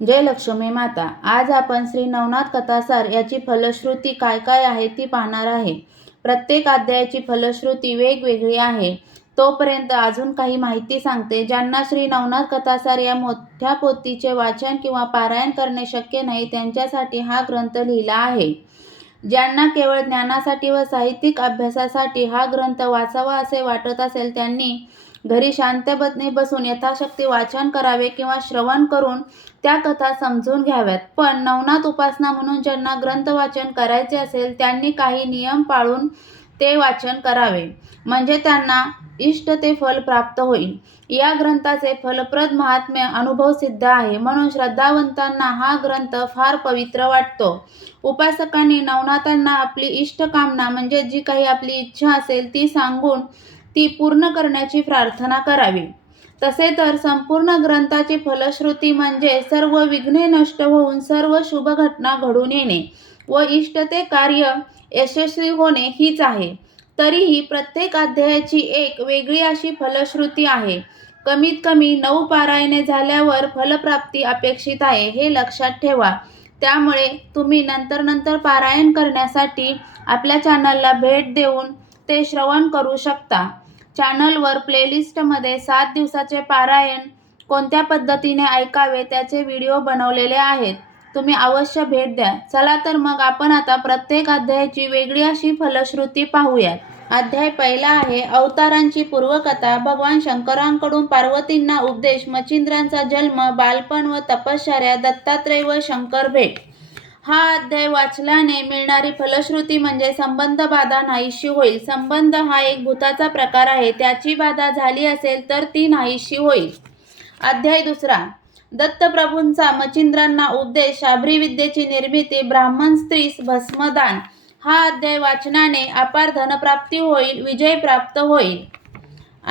जय लक्ष्मी माता. आज आपण श्री नवनाथ कथासार याची फलश्रुती काय काय आहे ती पाहणार आहे. प्रत्येक अध्यायाची फलश्रुती वेगवेगळी आहे. तोपर्यंत अजून काही माहिती सांगते. ज्यांना श्री नवनाथ कथासार या मोठ्या पोथीचे वाचन किंवा पारायण करणे शक्य नाही त्यांच्यासाठी हा ग्रंथ लिहिला आहे. ज्यांना केवळ ज्ञानासाठी व साहित्यिक अभ्यासासाठी हा ग्रंथ वाचावा असे वाटत असेल त्यांनी घरी शांतपणे बसून यथाशक्ती वाचन करावे किंवा श्रवण करून त्या कथा समजून घ्याव्यात. पण नवनाथ उपासना म्हणून ज्यांना ग्रंथ वाचन करायचे असेल त्यांनी काही नियम पाळून ते वाचन करावे. म्हणजे त्यांना इष्ट ते फल प्राप्त होईल. या ग्रंथाचे फलप्रद महात्म्य अनुभव सिद्ध आहे. म्हणून श्रद्धावंतांना हा ग्रंथ फार पवित्र वाटतो. उपासकांनी नवनाथांना आपली इष्ट कामना म्हणजे जी काही आपली इच्छा असेल ती सांगून ती पूर्ण करण्याची प्रार्थना करावी. तसे तर संपूर्ण ग्रंथाची फलश्रुती म्हणजे सर्व विघ्ने नष्ट होऊन सर्व शुभ घटना घडून येणे व इष्ट ते कार्य यशस्वी होणे हीच आहे. तरीही प्रत्येक अध्यायाची एक वेगळी अशी फलश्रुती आहे. कमीत कमी नऊ पारायणे झाल्यावर फलप्राप्ती अपेक्षित आहे हे लक्षात ठेवा. त्यामुळे तुम्ही नंतर नंतर पारायण करण्यासाठी आपल्या चॅनलला भेट देऊन ते श्रवण करू शकता. चॅनलवर प्लेलिस्टमध्ये सात दिवसाचे पारायण कोणत्या पद्धतीने ऐकावे त्याचे व्हिडिओ बनवलेले आहेत तुम्ही अवश्य भेट द्या. चला तर मग आपण आता प्रत्येक अध्यायाची वेगळी अशी फलश्रुती पाहूयात. अध्याय पहिला आहे अवतारांची पूर्वकथा. भगवान शंकरांकडून पार्वतींना उपदेश मच्छिंद्रांचा जन्म बालपण व तपश्चर्या दत्तात्रय व शंकर भेट. हा अध्याय वाचल्याने मिळणारी फलश्रुती म्हणजे संबंध बाधा नाहीशी होईल. संबंध हा एक भूताचा प्रकार आहे. त्याची बाधा झाली असेल तर ती नाहीशी होईल. अध्याय दुसरा. दत्तप्रभूंचा मचिंद्रांना उपदेश शाबरी विद्येची निर्मिती ब्राह्मण स्त्रीस भस्मदान. हा अध्याय वाचनाने अपार धनप्राप्ती होईल विजय प्राप्त होईल.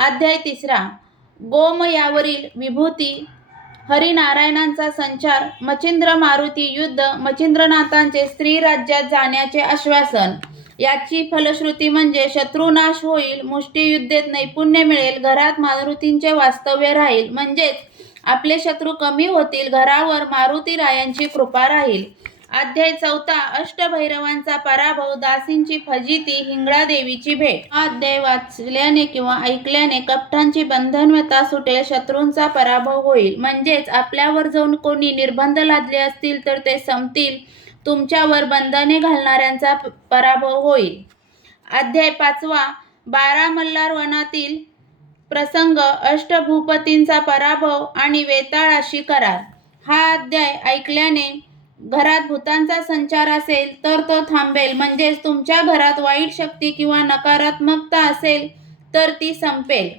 अध्याय तिसरा. गोम यावरील विभूती हरिनारायणांचा संचार मच्छिंद्र मारुती युद्ध मच्छिंद्रनाथांचे स्त्री राज्यात जाण्याचे आश्वासन. याची फलश्रुती म्हणजे शत्रुनाश होईल मुष्टियुद्धेत नैपुण्य मिळेल घरात मारुतींचे वास्तव्य राहील. म्हणजेच आपले शत्रू कमी होतील घरावर मारुती रायांची कृपा राहील. अध्याय चौथा अष्टभैरवांचा पराभव दासींची फजिती हिंगळा देवीची भेट. हा अध्याय वाचल्याने किंवा ऐकल्याने कपटांची बंधनवता सुटेल शत्रूंचा पराभव होईल. म्हणजेच आपल्यावर जाऊन कोणी निर्बंध लादले असतील तर ते संपतील. तुमच्यावर बंधने घालणाऱ्यांचा पराभव होईल. अध्याय पाचवा बारा मल्हार वनातील प्रसंग अष्टभूपतींचा पराभव आणि वेताळाशी करार. हा अध्याय ऐकल्याने घरात भूतांचा संचार असेल तर तो थांबेल. म्हणजेच तुमच्या घरात वाईट शक्ती किंवा नकारात्मकता असेल तर ती संपेल.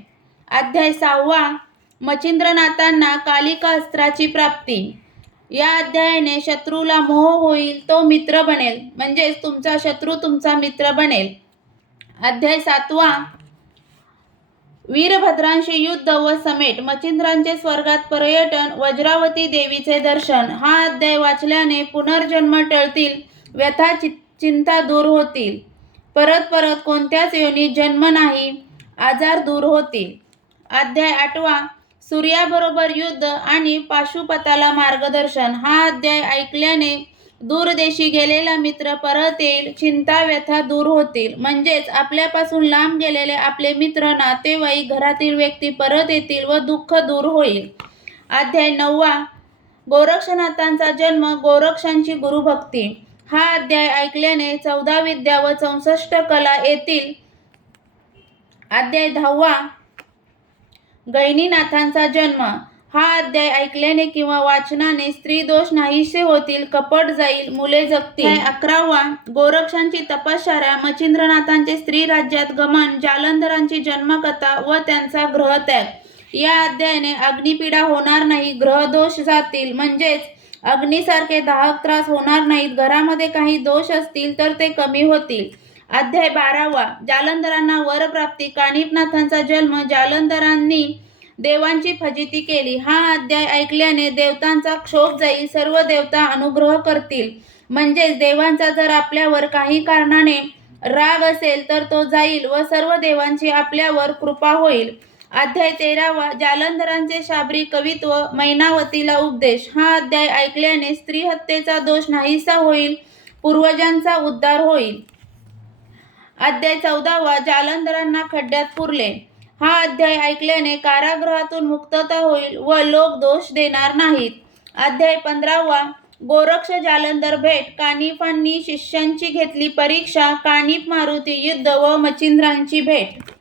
अध्याय सहावा मचिंद्रनाथांना कालिका अस्त्राची प्राप्ती. या अध्यायाने शत्रूला मोह होईल तो मित्र बनेल. म्हणजेच तुमचा शत्रू तुमचा मित्र बनेल. अध्याय सातवा वीरभद्रांशी युद्ध व समेट मच्छिंद्रांचे स्वर्गात पर्यटन वज्रावती देवीचे दर्शन हा अध्याय वाचल्याने पुनर्जन्म टळतील व्यथा चि चिंता दूर होतील. परत परत कोणत्याच योनीत जन्म नाही आजार दूर होतील. अध्याय आठवा सूर्याबरोबर युद्ध आणि पाशुपताला मार्गदर्शन हा अध्याय ऐकल्याने दूरदेशी गेलेला मित्र परत येईल चिंता व्यथा दूर होतील. म्हणजेच आपल्यापासून लांब गेलेले आपले मित्र नातेवाईक घरातील व्यक्ती परत येतील व दुःख दूर होईल. अध्याय नववा. गोरक्षनाथांचा जन्म गोरक्षांची गुरुभक्ती. हा अध्याय ऐकल्याने चौदा विद्या व चौसष्ट कला येतील. अध्याय दहावा. गैनीनाथांचा जन्म. हा अध्याय ऐकल्याने किंवा वाचनाने स्त्री दोष नाहीसे होतील कपट जाईल मुले जगतील. अकरावा गोरक्षांची तपश्चर्या मच्छिंद्रनाथांचे स्त्री राज्यात गमन जालंधरांची जन्मकथा व त्यांचा ग्रहत्याग या अध्यायाने अग्निपीडा होणार नाही ग्रहदोष जातील. म्हणजेच अग्नीसारखे दाहक त्रास होणार नाहीत. घरामध्ये काही दोष असतील तर ते कमी होतील. अध्याय बारावा जालंधरांना वरप्राप्ती कानिपनाथांचा जन्म जालंधरांनी देवांची फजिती केली. हा अध्याय ऐकल्याने देवतांचा क्षोभ जाईल सर्व देवता अनुग्रह करतील. म्हणजेच देवांचा जर आपल्यावर काही कारणाने राग असेल तर तो जाईल व सर्व देवांची आपल्यावर कृपा होईल. अध्याय तेरावा जालंधरांचे शाबरी कवित्व मैनावतीला उपदेश. हा अध्याय ऐकल्याने स्त्री हत्येचा दोष नाहीसा होईल पूर्वजांचा उद्धार होईल. अध्याय चौदावा जालंधरांना खड्ड्यात पुरले. हा अध्याय ऐकल्याने कारागृहातून मुक्तता होईल व लोक दोष देणार नाहीत. अध्याय पंधरावा गोरक्ष जालंधर भेट. कानिफांनी शिष्यांची घेतली परीक्षा कानिफ मारुती युद्ध व मच्छिंद्रांची भेट.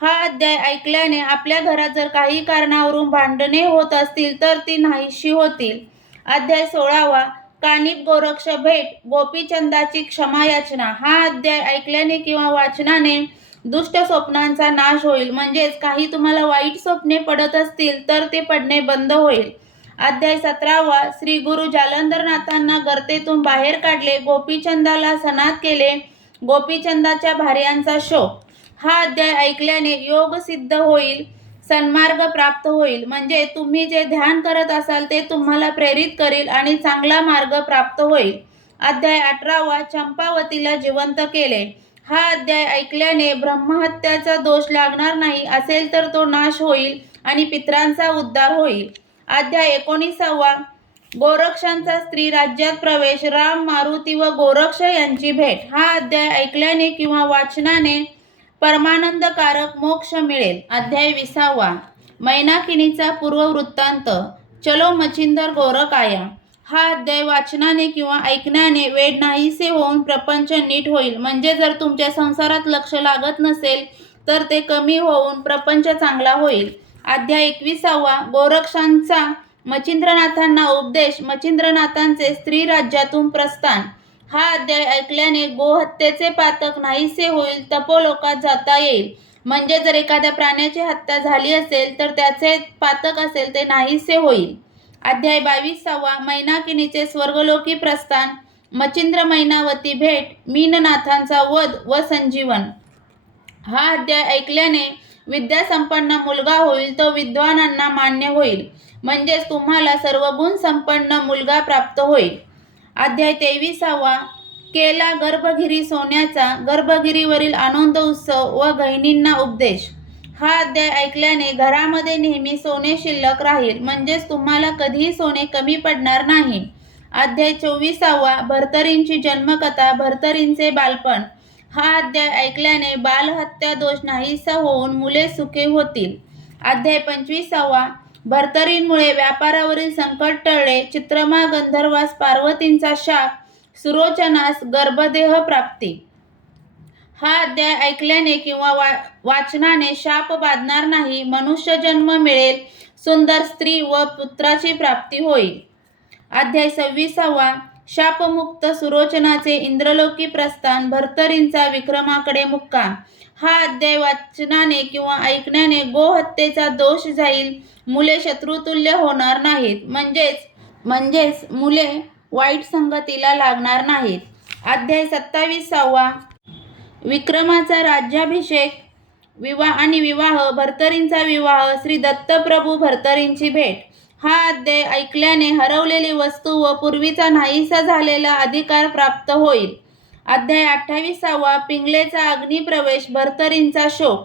हा अध्याय ऐकल्याने आपल्या घरात जर काही कारणावरून भांडणे होत असतील तर ती नाहीशी होतील. अध्याय सोळावा कानिप गोरक्ष भेट. गोपीचंदाची क्षमायाचना. हा अध्याय ऐकल्याने किंवा वाचनाने दुष्ट स्वप्नांचा नाश होईल. म्हणजेच काही तुम्हाला वाईट स्वप्ने पडत असतील तर ते पडणे बंद होईल. अध्याय सतरावा श्री गुरु जालंधरनाथांना गर्तेतून बाहेर काढले गोपीचंदाला सनात केले गोपीचंदाच्या भार्यांचा शोक. हा अध्याय ऐकल्याने योग सिद्ध होईल सन्मार्ग प्राप्त होईल. म्हणजे तुम्ही जे ध्यान करत असाल ते तुम्हाला प्रेरित करेल आणि चांगला मार्ग प्राप्त होईल. अध्याय अठरावा चंपावतीला जिवंत केले. हा अध्याय ऐकल्याने ब्रह्महत्याचा दोष लागणार नाही असेल तर तो नाश होईल आणि पित्रांचा उद्धार होईल. अध्याय एकोणीसावा. गोरक्षांचा स्त्री राज्यात प्रवेश राम मारुती व गोरक्ष यांची भेट. हा अध्याय ऐकल्याने किंवा वाचनाने परमानंदकारक मोक्ष मिळेल. अध्याय विसावा. मैनाकिनीचा पूर्ववृत्तांत. चलो मच्छिंदर गोरकाया हा अध्याय वाचनाने किंवा ऐकण्याने वेळ नाहीसे होऊन प्रपंच नीट होईल. म्हणजे जर तुमच्या संसारात लक्ष लागत नसेल तर ते कमी होऊन प्रपंच चांगला होईल. अध्याय एकविसावा. गोरक्षांचा मच्छिंद्रनाथांना उपदेश. मच्छिंद्रनाथांचे स्त्री राज्यातून प्रस्थान. हा अध्याय ऐकल्याने गोहत्येचे पातक नाहीसे होईल तपोलोकात जाता येईल. म्हणजे जर एखाद्या प्राण्याची हत्या झाली असेल तर त्याचे पातक असेल ते नाहीसे होईल. अध्याय बावीसावा मैनाकिनीचे स्वर्गलोकी प्रस्थान. मच्छिंद्र मैनावती भेट मीननाथांचा वध व संजीवन. हा अध्याय ऐकल्याने विद्यासंपन्न मुलगा होईल तो विद्वानांना मान्य होईल. म्हणजेच तुम्हाला सर्व गुण संपन्न मुलगा प्राप्त होईल. अध्याय तेविसावा केला गर्भगिरी सोन्याचा गर्भगिरीवरील आनंद उत्सव व गहिनींना उपदेश. हा अध्याय ऐकल्याने घरामध्ये नेहमी सोने शिल्लक राहील. म्हणजेच तुम्हाला कधीही सोने कमी पडणार नाही. अध्याय चोवीसावा भरतरींची जन्मकथा भरतरींचे बालपण. हा अध्याय ऐकल्याने बालहत्या दोष नाहीसा होऊन मुले सुखे होतील. अध्याय पंचवीसावा भरतरींमुळे व्यापारावरील संकट टळले. चित्रमा गंधर्वास पार्वतींचा शाप सुरोचनास गर्भदेह प्राप्ती. हा अध्याय ऐकल्याने किंवा वा वाचनाने शाप बाधणार नाही मनुष्य जन्म मिळेल सुंदर स्त्री व पुत्राची प्राप्ती होईल. अध्याय सव्वीसावा. शापमुक्त सुरोचनाचे इंद्रलोकी प्रस्थान भर्तरींचा विक्रमाकडे मुक्काम. हा अध्याय वाचनाने किंवा ऐकण्याने गोहत्येचा दोष जाईल मुले शत्रुतुल्य होणार नाहीत. म्हणजेच म्हणजेच मुले वाईट संगतीला लागणार नाहीत. अध्याय सत्तावीसावा. विक्रमाचा राज्याभिषेक विवाह आणि विवाह भर्तरींचा विवाह श्री दत्तप्रभू भर्तरींची भेट. हा अध्याय ऐकल्याने हरवलेली वस्तू व पूर्वीचा नाहीसा झालेला अधिकार प्राप्त होईल. अध्याय अठ्ठावीसावा पिंगलेचा अग्निप्रवेश भर्तरींचा शोक.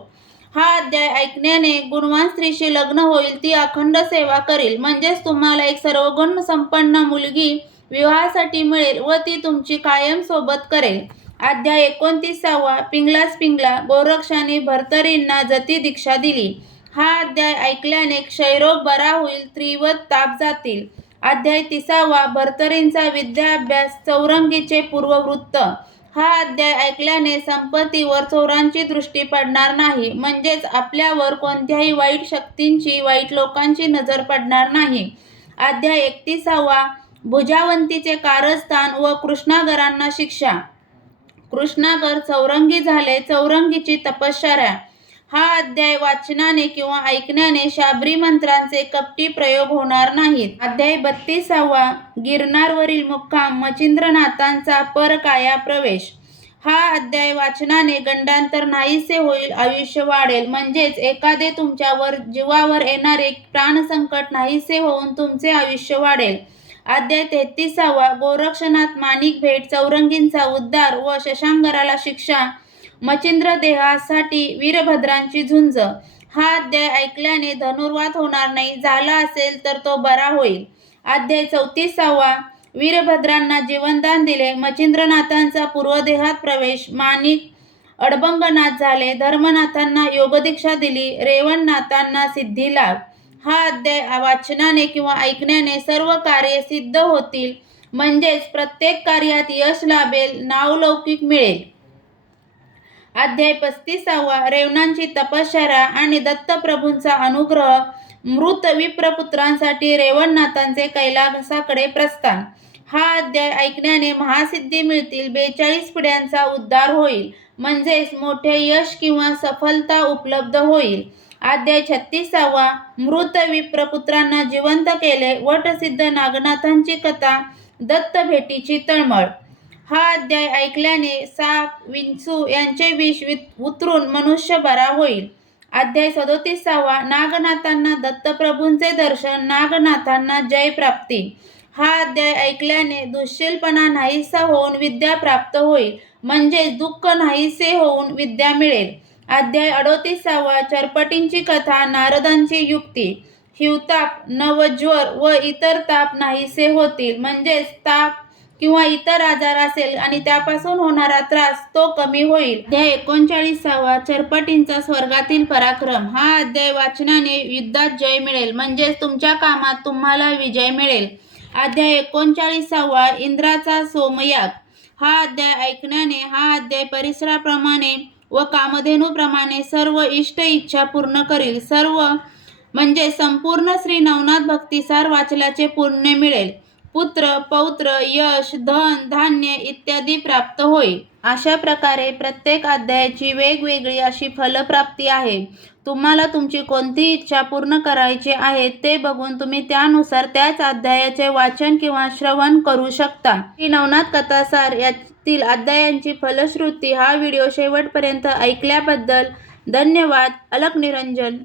हा अध्याय ऐकण्याने गुणवान स्त्रीशी लग्न होईल ती अखंड सेवा करेल. म्हणजेच तुम्हाला एक सर्वगुण संपन्न मुलगी विवाहासाठी मिळेल व ती तुमची कायम सोबत करेल. अध्याय एकोणतीसावा. पिंगलाच पिंगला गोरक्षाने भर्तरींना जती दीक्षा दिली. हा अध्याय ऐकल्याने क्षयरोग बरा होईल त्रिवत ताप जातील. अध्याय तिसावा भर्तरींचा विद्याभ्यास चौरंगीचे पूर्ववृत्त. हा अध्याय ऐकल्याने संपत्तीवर चोरांची दृष्टी पडणार नाही. म्हणजेच आपल्यावर कोणत्याही वाईट शक्तींची वाईट लोकांची नजर पडणार नाही. अध्याय एकतीसावा भुजावंतीचे कारस्थान व कृष्णागरांना शिक्षा. कृष्णागर चौरंगी झाले. चौरंगीची तपश्चर्या. हा अध्याय वाचनाने किंवा ऐकण्याने शाबरी मंत्रांचे कपटी प्रयोग होणार नाहीत. अध्याय बत्तीसावा गिरनारवरील मुक्काम मचिंद्रनाथांचा परकाया प्रवेश. हा अध्याय वाचनाने गंडांतर नाहीसे होईल आयुष्य वाढेल. म्हणजेच एखादे तुमच्यावर जीवावर येणारे प्राणसंकट नाहीसे होऊन तुमचे आयुष्य वाढेल. अध्याय तेहतीसावा गोरक्षनाथ माणिक भेट चौरंगींचा उद्धार व शशांगराला शिक्षा मचिंद्र देहासाठी वीरभद्रांची झुंज. हा अध्याय ऐकल्याने धनुर्वात होणार नाही झाला असेल तर तो बरा होईल. अध्याय चौतीसावा वीरभद्रांना जीवनदान दिले मच्छिंद्रनाथांचा पूर्वदेहात प्रवेश माणिक अडबंगनाथ झाले धर्मनाथांना योगदीक्षा दिली रेवणनाथांना सिद्धी लाभ. हा अध्याय वाचनाने किंवा ऐकण्याने सर्व कार्य सिद्ध होतील. म्हणजेच प्रत्येक कार्यात यश लाभेल नावलौकिक मिळेल. अध्याय पस्तीसावा. रेवणांची तपश्चरा आणि दत्तप्रभूंचा अनुग्रह मृत विप्रपुत्रांसाठी रेवणनाथांचे कैलासाकडे प्रस्थान. हा अध्याय ऐकण्याने महासिद्धी मिळतील बेचाळीस पिढ्यांचा उद्धार होईल. म्हणजेच मोठे यश किंवा सफलता उपलब्ध होईल. अध्याय छत्तीसावा मृत विप्रपुत्रांना जिवंत केले वटसिद्ध नागनाथांची कथा दत्त भेटीची तळमळ. हा अध्याय ऐकल्याने साप विंचू यांचे विष उतरून मनुष्य बरा होईल. अध्याय सदोतीसावा नागनाथांना दत्तप्रभूंचे दर्शन नागनाथांना जय प्राप्ती हा अध्याय ऐकल्याने दुश्शीलपणा नाहीसा होऊन विद्या प्राप्त होईल. म्हणजेच दुःख नाहीसे होऊन विद्या मिळेल. अध्याय अडोतीसावा चरपटींची कथा नारदांची युक्ती. हिवताप नवज्वर व इतर ताप नाहीसे होतील. म्हणजेच ताप किंवा इतर आजार असेल आणि त्यापासून होणारा त्रास तो कमी होईल. अध्याय एकोणचाळीसावा चरपटींचा स्वर्गातील पराक्रम. हा अध्याय वाचनाने युद्धात जय मिळेल. म्हणजेच तुमच्या कामात तुम्हाला विजय मिळेल. अध्याय एकोणचाळीसावा इंद्राचा सोमयाग. हा अध्याय ऐकण्याने हा अध्याय परिसराप्रमाणे व कामधेनूप्रमाणे सर्व इष्ट इच्छा पूर्ण करील. सर्व म्हणजे संपूर्ण श्री नवनाथ भक्तिसार वाचल्याचे पुण्य मिळेल. पुत्र पौत्र यश धन धान्य इत्यादी प्राप्त होईल. अशा प्रकारे प्रत्येक अध्यायाची वेगवेगळी अशी फलप्राप्ती आहे. तुम्हाला तुमची कोणती इच्छा पूर्ण करायची आहे ते बघून तुम्ही त्यानुसार त्याच अध्यायाचे वाचन किंवा श्रवण करू शकता. श्री नवनाथ कथासार यातील अध्यायांची फलश्रुती हा व्हिडिओ शेवटपर्यंत ऐकल्याबद्दल धन्यवाद. अलक निरंजन.